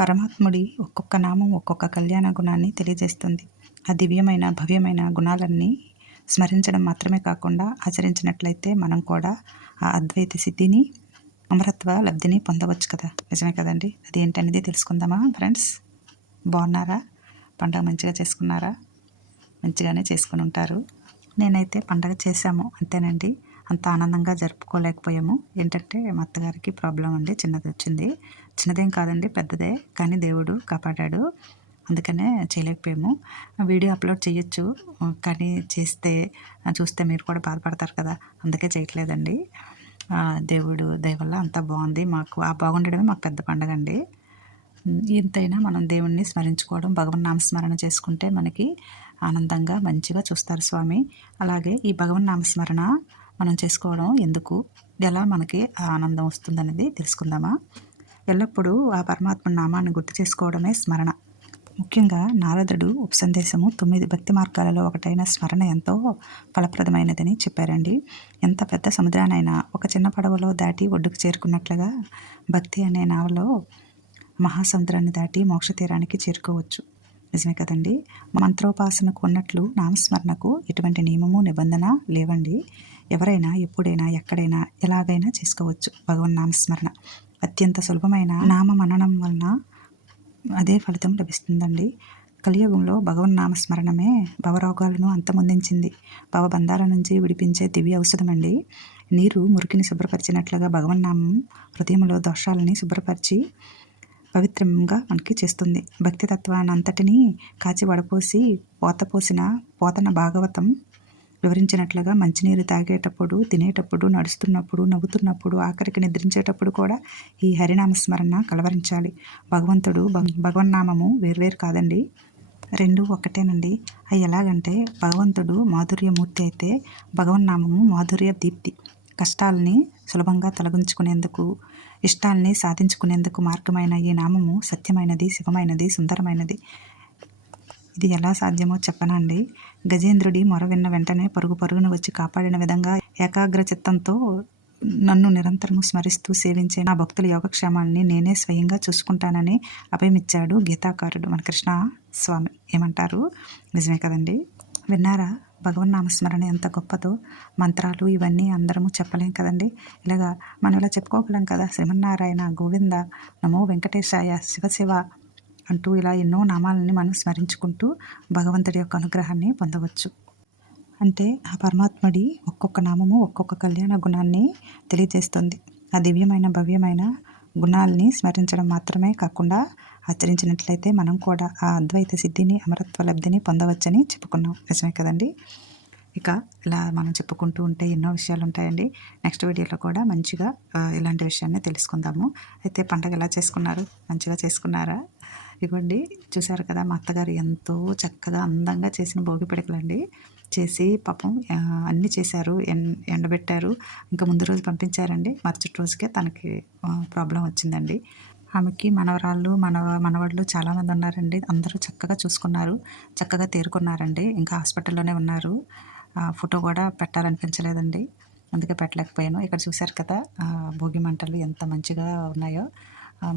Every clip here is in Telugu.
పరమాత్ముడి ఒక్కొక్క నామం ఒక్కొక్క కళ్యాణ గుణాన్ని తెలియజేస్తుంది. ఆ దివ్యమైన భవ్యమైన గుణాలన్నీ స్మరించడం మాత్రమే కాకుండా ఆచరించినట్లయితే మనం కూడా ఆ అద్వైత సిద్ధిని అమరత్వ లబ్ధిని పొందవచ్చు కదా. నిజమే కదండి? అది ఏంటనేది తెలుసుకుందామా ఫ్రెండ్స్? బాగున్నారా? పండగ మంచిగా చేసుకున్నారా? మంచిగానే చేసుకుని ఉంటారు. నేనైతే పండగ చేశాము అంతేనండి. అంత ఆనందంగా జరుపుకోలేకపోయాము. ఏంటంటే మా అత్తగారికి ప్రాబ్లం అండి చిన్నది వచ్చింది. చిన్నదేం కాదండి పెద్దదే కానీ దేవుడు కాపాడాడు. అందుకనే చేయలేకపోయాము. వీడియో అప్లోడ్ చేయొచ్చు కానీ చేస్తే చూస్తే మీరు కూడా బాధపడతారు కదా అందుకే చేయట్లేదండి. దేవుడు దయవల్ల అంతా బాగుంది. మాకు ఆ బాగుండడమే మాకు పెద్ద పండగ అండి. ఎంతైనా మనం దేవుణ్ణి స్మరించుకోవడం భగవన్ నామస్మరణ చేసుకుంటే మనకి ఆనందంగా మంచిగా చూస్తారు స్వామి. అలాగే ఈ భగవన్ నామస్మరణ మనం చేసుకోవడం ఎందుకు? ఎలా మనకి ఆనందం వస్తుందనేది తెలుసుకుందామా? ఎల్లప్పుడూ ఆ పరమాత్మ నామాన్ని గుర్తు చేసుకోవడమే స్మరణ. ముఖ్యంగా నారదుడు ఉపసందేశము తొమ్మిది భక్తి మార్గాలలో ఒకటైన స్మరణ ఎంతో ఫలప్రదమైనదని చెప్పారండి. ఎంత పెద్ద సముద్రానైనా ఒక చిన్న పడవలో దాటి ఒడ్డుకు చేరుకున్నట్లుగా భక్తి అనే నావలో మహాసముద్రాన్ని దాటి మోక్ష తీరానికి చేరుకోవచ్చు. నిజమే కదండి? మంత్రోపాసనకు ఉన్నట్లు నామస్మరణకు ఎటువంటి నియమము నిబంధన లేవండి. ఎవరైనా ఎప్పుడైనా ఎక్కడైనా ఎలాగైనా చేసుకోవచ్చు. భగవన్ నామస్మరణ. అత్యంత సులభమైన నామ మననం వలన అదే ఫలితం లభిస్తుందండి. కలియుగంలో భగవన్ నామస్మరణమే భవరోగాలను అంతమొందించింది. భవబంధాల నుంచి విడిపించే దివ్య ఔషధమండి. నీరు మురికిని శుభ్రపరిచినట్లుగా భగవన్నామం హృదయంలో దోషాలని శుభ్రపరిచి పవిత్రంగా మనకి చేస్తుంది. భక్తి తత్వాన్ని అంతటినీ కాచి వడపోసి పోతపోసిన పోతన భాగవతం వివరించినట్లుగా మంచినీరు తాగేటప్పుడు తినేటప్పుడు నడుస్తున్నప్పుడు నవ్వుతున్నప్పుడు ఆఖరికి నిద్రించేటప్పుడు కూడా ఈ హరినామస్మరణ కలవరించాలి. భగవంతుడు భగవన్నామము వేర్వేరు కాదండి. రెండు ఒకటేనండి అవి ఎలాగంటే భగవంతుడు మాధుర్యమూర్తి అయితే భగవన్నామము మాధుర్య దీప్తి. కష్టాలని సులభంగా తొలగించుకునేందుకు ఇష్టాల్ని సాధించుకునేందుకు మార్గమైన ఈ నామము సత్యమైనది శివమైనది సుందరమైనది. ఇది ఎలా సాధ్యమో చెప్పనండి. గజేంద్రుడి మొర విన్న వెంటనే పరుగు పరుగున వచ్చి కాపాడిన విధంగా ఏకాగ్ర చిత్తంతో నన్ను నిరంతరము స్మరిస్తూ సేవించే నా భక్తుల యోగక్షేమాన్ని నేనే స్వయంగా చూసుకుంటానని అభయమిచ్చాడు గీతాకారుడు మన కృష్ణ స్వామి. ఏమంటారు? నిజమే కదండి. విన్నారా? భగవన్నామస్మరణ ఎంత గొప్పదో. మంత్రాలు ఇవన్నీ అందరము చెప్పలేం కదండి. ఇలాగా మనం ఇలా చెప్పుకోగలం కదా. శ్రీమన్నారాయణ గోవింద నమో వెంకటేశాయ శివశివ అంటూ ఇలా ఎన్నో నామాలని మనం స్మరించుకుంటూ భగవంతుడి యొక్క అనుగ్రహాన్ని పొందవచ్చు. అంటే ఆ పరమాత్ముడి ఒక్కొక్క నామము ఒక్కొక్క కళ్యాణ గుణాన్ని తెలియజేస్తుంది. ఆ దివ్యమైన భవ్యమైన గుణాలని స్మరించడం మాత్రమే కాకుండా ఆచరించినట్లయితే మనం కూడా ఆ అద్వైత సిద్ధిని అమరత్వ లబ్ధిని పొందవచ్చని చెప్పుకున్నాం. నిజమే కదండి? ఇక ఇలా మనం చెప్పుకుంటూ ఉంటే ఎన్నో విషయాలు ఉంటాయండి నెక్స్ట్ వీడియోలో కూడా మంచిగా ఇలాంటి విషయాన్ని తెలుసుకుందాము. అయితే పండగ ఎలా చేసుకున్నారు? మంచిగా చేసుకున్నారా? ఇవ్వండి చూసారు కదా మా అత్తగారు ఎంతో చక్కగా అందంగా చేసిన భోగి పిడకలండి. చేసి పాపం అన్నీ చేశారు ఎన్ ఎండబెట్టారు. ఇంకా ముందు రోజు పంపించారండి. మరుసటి రోజుకే తనకి ప్రాబ్లం వచ్చిందండి. ఆమెకి మనవరాళ్ళు మనవ మనవాళ్ళు చాలామంది ఉన్నారండి. అందరూ చక్కగా చూసుకున్నారు చక్కగా తేరుకున్నారండి. ఇంకా హాస్పిటల్లోనే ఉన్నారు. ఫోటో కూడా పెట్టాలనిపించలేదండి. అందుకే పెట్టలేకపోయాను. ఇక్కడ చూశారు కదా భోగి మంటలు ఎంత మంచిగా ఉన్నాయో.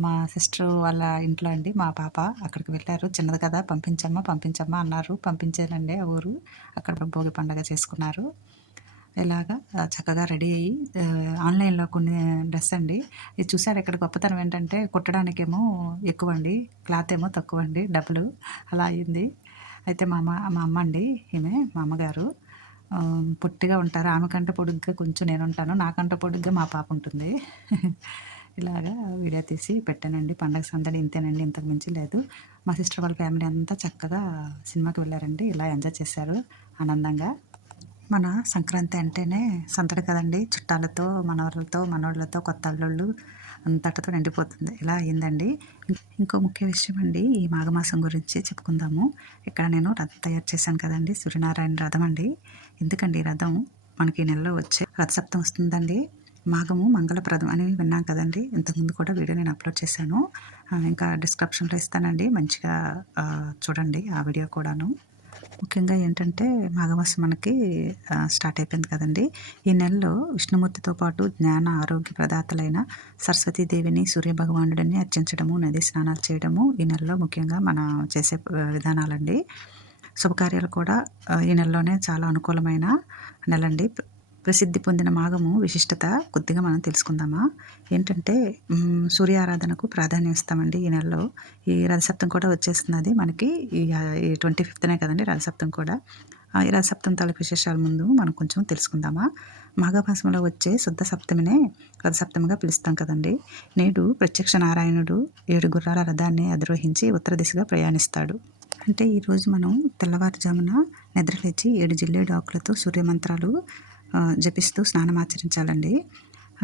మా సిస్టర్ వాళ్ళ ఇంట్లో అండి మా పాప అక్కడికి వెళ్ళారు. చిన్నది కదా పంపించమ్మా పంపించమ్మా అన్నారు. పంపించానండి ఆ ఊరు. అక్కడ భోగి పండగ చేసుకున్నారు. ఇలాగా చక్కగా రెడీ అయ్యి ఆన్లైన్లో కొన్ని డ్రెస్ అండి. ఇది చూసారు ఇక్కడ గొప్పతనం ఏంటంటే కుట్టడానికేమో ఎక్కువ అండి క్లాత్ ఏమో తక్కువ అండి డబ్బులు అలా అయింది. అయితే మా అమ్మ మా అమ్మ అండి ఈమె మా అమ్మగారు పొట్టిగా ఉంటారు. ఆమె కంటే పొడుగ్గా కొంచెం నేను ఉంటాను. నాకంటే పొడుగ్గా మా పాప ఉంటుంది. ఇలాగా వీడియో తీసి పెట్టానండి. పండగ సందడి ఇంతేనండి ఇంతకు మించి లేదు. మా సిస్టర్ వాళ్ళ ఫ్యామిలీ అంతా చక్కగా సినిమాకి వెళ్ళారండి. ఇలా ఎంజాయ్ చేశారు ఆనందంగా. మన సంక్రాంతి అంటేనే సందడి కదండి. చుట్టాలతో మనవరులతో మనవాళ్ళతో కొత్త అల్లుళ్ళు అంతటితో నిండిపోతుంది. ఇలా అయిందండి. ఇంకో ముఖ్య విషయం అండి ఈ మాఘమాసం గురించి చెప్పుకుందాము. ఇక్కడ నేను రథం తయారు చేశాను కదండి సూర్యనారాయణ రథం అండి. ఎందుకండి రథం మనకి నెలలో వచ్చే రథసప్తం వస్తుందండి? మాఘము మంగళప్రదం అని విన్నాం కదండి. ఇంతకుముందు కూడా వీడియో నేను అప్లోడ్ చేశాను. ఇంకా డిస్క్రిప్షన్లో ఇస్తానండి. మంచిగా చూడండి ఆ వీడియో కూడాను. ముఖ్యంగా ఏంటంటే మాఘమాసం మనకి స్టార్ట్ అయిపోయింది కదండి. ఈ నెలలో విష్ణుమూర్తితో పాటు జ్ఞాన ఆరోగ్య ప్రదాతలైన సరస్వతీదేవిని సూర్యభగవానుడిని అర్చించడము నది స్నానాలు చేయడము ఈ నెలలో ముఖ్యంగా మనం చేసే విధానాలండి. శుభకార్యాలు కూడా ఈ నెలలోనే చాలా అనుకూలమైన నెలండి. ప్రసిద్ధి పొందిన మాఘము విశిష్టత కొద్దిగా మనం తెలుసుకుందామా? ఏంటంటే సూర్య ఆరాధనకు ప్రాధాన్యం ఇస్తామండి ఈ నెలలో. ఈ రథసప్తం కూడా వచ్చేస్తున్నది. మనకి ఈ ట్వంటీ ఫిఫ్త్నే కదండి రథసప్తం కూడా. ఆ, ఈ రథసప్తం తాలూకు విశేషాల ముందు మనం కొంచెం తెలుసుకుందామా? మాఘమాసంలో వచ్చే శుద్ధ సప్తమినే రథసప్తమిగా పిలుస్తాం కదండి. నేడు ప్రత్యక్ష నారాయణుడు ఏడు గుర్రాల రథాన్ని అధిరోహించి ఉత్తర దిశగా ప్రయాణిస్తాడు. అంటే ఈరోజు మనం తెల్లవారుజామున నిద్రలేచి ఏడు జిల్లేడు ఆకులతో సూర్యమంత్రాలు జపిస్తూ స్నానం ఆచరించాలండి.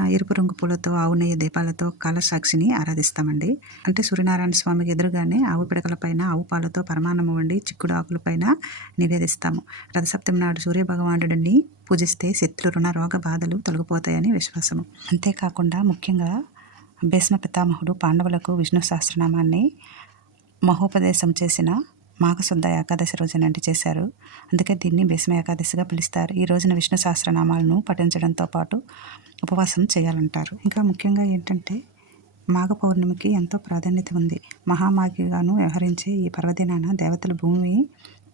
ఎరుపు రంగు పూలతో ఆవు నెయ్యి దీపాలతో కాలసాక్షిని ఆరాధిస్తామండి. అంటే సూర్యనారాయణ స్వామికి ఎదురుగానే ఆవు పిడకల పైన ఆవు పాలతో పరమాన్నం వండి చిక్కుడు ఆకులపైన నివేదిస్తాము. రథసప్తమి నాడు సూర్య భగవానుడిని పూజిస్తే శత్రు రుణ రోగ బాధలు తొలగిపోతాయని విశ్వాసము. అంతేకాకుండా ముఖ్యంగా భీష్మ పితామహుడు పాండవులకు విష్ణు సహస్రనామాన్ని మహోపదేశం చేసిన మాఘశుద్ధ ఏకాదశి రోజునంటి చేశారు. అందుకే దీన్ని భీష్మ ఏకాదశిగా పిలుస్తారు. ఈ రోజున విష్ణు సహస్రనామాలను పఠించడంతో పాటు ఉపవాసం చేయాలంటారు. ఇంకా ముఖ్యంగా ఏంటంటే మాఘ పౌర్ణమికి ఎంతో ప్రాధాన్యత ఉంది. మహామాఘిగాను వ్యవహరించే ఈ పర్వదినాన దేవతలు భూమి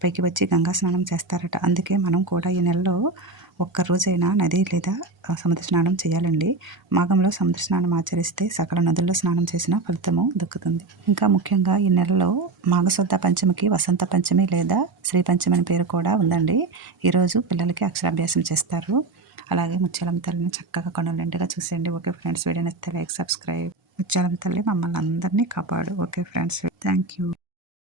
పైకి వచ్చి గంగా స్నానం చేస్తారట. అందుకే మనం కూడా ఈ నెలలో ఒక్క రోజైనా నది లేదా సముద్ర స్నానం చేయాలండి. మాఘంలో సముద్ర స్నానం ఆచరిస్తే సకల నదుల్లో స్నానం చేసిన ఫలితము దక్కుతుంది. ఇంకా ముఖ్యంగా ఈ నెలలో మాఘశుద్ధ పంచమికి వసంత పంచమి లేదా శ్రీ పంచమి అని పేరు కూడా ఉందండి. ఈరోజు పిల్లలకి అక్షరాభ్యాసం చేస్తారు. అలాగే ముత్యాలమ్మ తల్లిని చక్కగా కనులు చూసేయండి. ఓకే ఫ్రెండ్స్ వీడియో నచ్చితే లైక్ సబ్స్క్రైబ్. ముత్యాలం తల్లి మమ్మల్ని అందరినీ కాపాడు. Okay friends thank you.